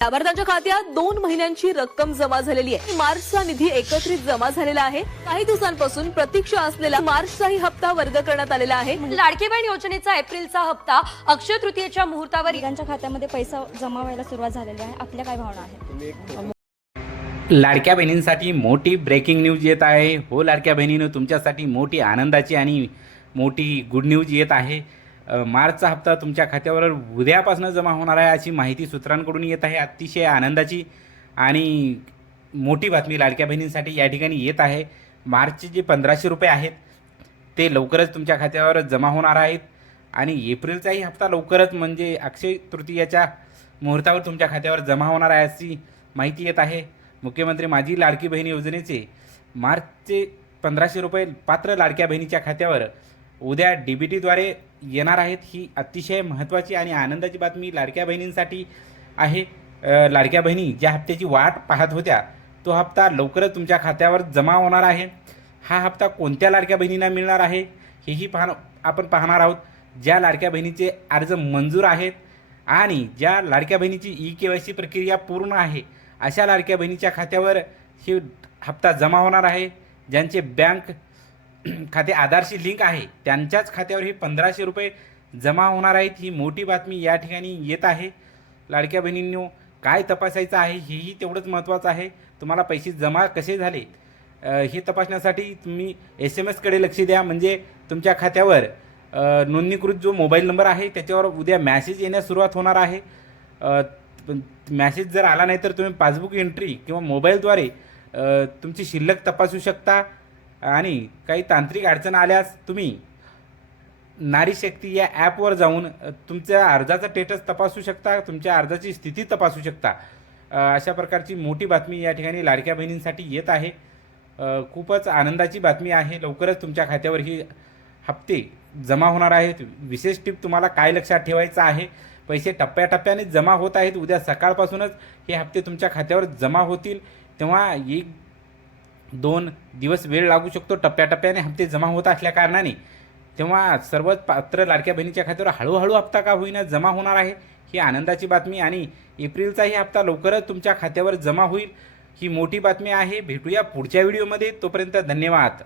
लाभार्थ्यांच्या खात्यात 2 महिन्यांची रक्कम जमा झालेली आहे। मार्चचा निधी एकत्रित जमा झालेला आहे। काही दिवसांपासून प्रतीक्षा असलेला मार्चचाही हप्ता वर्ग करण्यात आलेला आहे। लाडकी बहीण योजनेचा एप्रिलचा हप्ता अक्षय तृतीयेच्या मुहूर्तावर महिलांच्या खात्यामध्ये पैसा जमा व्हायला सुरुवात झालेली आहे। आपल्या काय भावना आहेत? लाडक्या बहिणींसाठी मोठी ब्रेकिंग न्यूज येत आहे। हो लाडक्या बहिणींनो, तुमच्यासाठी मोठी आनंदाची आणि मोठी गुड न्यूज येत आहे। मार्चचा हप्ता तुमच्या खात्यावर उद्यापासून जमा होणार आहे अशी माहिती सूत्रांकडून येत आहे। अतिशय आनंदाची आणि मोठी बातमी लाडक्या बहिणींसाठी या ठिकाणी येत आहे। मार्चचे जे 1500 रुपये आहेत ते लवकरच तुमच्या खात्यावर जमा होणार आहेत आणि एप्रिलचाही हप्ता लवकरच म्हणजे अक्षय तृतीयाच्या मुहूर्तावर तुमच्या खात्यावर जमा होणार आहे अशी माहिती येत आहे। मुख्यमंत्री माझी लाडकी बहीण योजनेचे मार्चचे 1500 रुपये पात्र लाडक्या बहिणीच्या खात्यावर उद्या DBTद्वारे येणार आहेत। ही अतिशय महत्त्वाची आणि आनंदाची बातमी लाडक्या बहिणींसाठी आहे। लाडक्या बहिणी ज्या हप्त्याची वाट पाहत होत्या तो हप्ता लवकरच तुमच्या खात्यावर जमा होणार आहे। हा हप्ता कोणत्या लाडक्या बहिणींना मिळणार आहे हेही आपण पाहणार आहोत। ज्या लाडक्या बहिणीचे अर्ज मंजूर आहेत आणि ज्या लाडक्या बहिणीची EKYC प्रक्रिया पूर्ण आहे अशा लाडक्या बहिणीच्या खात्यावर ही हप्ता जमा होणार आहे। ज्यांचे बँक खाते आधारशी लिंक आहे त्यांच्याच खात्यावर हे 1500 रुपये जमा होणार आहेत। ही मोठी बातमी या ठिकाणी येत आहे। लाडक्या बहिणींनो, काय तपासायचं आहे हेही तेवढंच महत्त्वाचं आहे। तुम्हाला पैसे जमा कसे झाले हे तपासण्यासाठी तुम्ही SMS कडे लक्ष द्या। म्हणजे तुमच्या खात्यावर नोंदणीकृत जो मोबाईल नंबर आहे त्याच्यावर उद्या मॅसेज येण्यास सुरुवात होणार आहे। मॅसेज जर आला नाही तर तुम्ही पासबुक एंट्री किंवा मोबाईलद्वारे तुमची शिल्लक तपासू शकता आणि काही तांत्रिक अडचण आल्यास तुम्ही नारी शक्ती या ॲपवर जाऊन तुमच्या अर्जाचा स्टेटस तपासू शकता, तुमच्या अर्जाची स्थिती तपासू शकता। अशा प्रकारची मोठी बातमी या ठिकाणी लाडक्या बहिणींसाठी येत आहे। खूपच आनंदाची बातमी आहे। लवकरच तुमच्या खात्यावर ही हप्ते जमा होणार आहेत। विशेष टिप तुम्हाला काय लक्षात ठेवायचं आहे, पैसे टप्प्याटप्प्याने जमा होत आहेत। उद्या सकाळपासूनच हे हप्ते तुमच्या खात्यावर जमा होतील, तेव्हा 1-2 दिवस वेळ लागू शकतो टप्प्याटप्प्याने हप्ते जमा होत असल्या कारणाने। तेव्हा सर्वच पात्र लाडक्या बहिणीच्या खात्यावर हळूहळू हप्ता का होईना जमा होणार आहे ही आनंदाची बातमी आणि एप्रिलचाही हप्ता लवकरच तुमच्या खात्यावर जमा होईल ही मोठी बातमी आहे। भेटूया पुढच्या व्हिडिओमध्ये, तोपर्यंत धन्यवाद।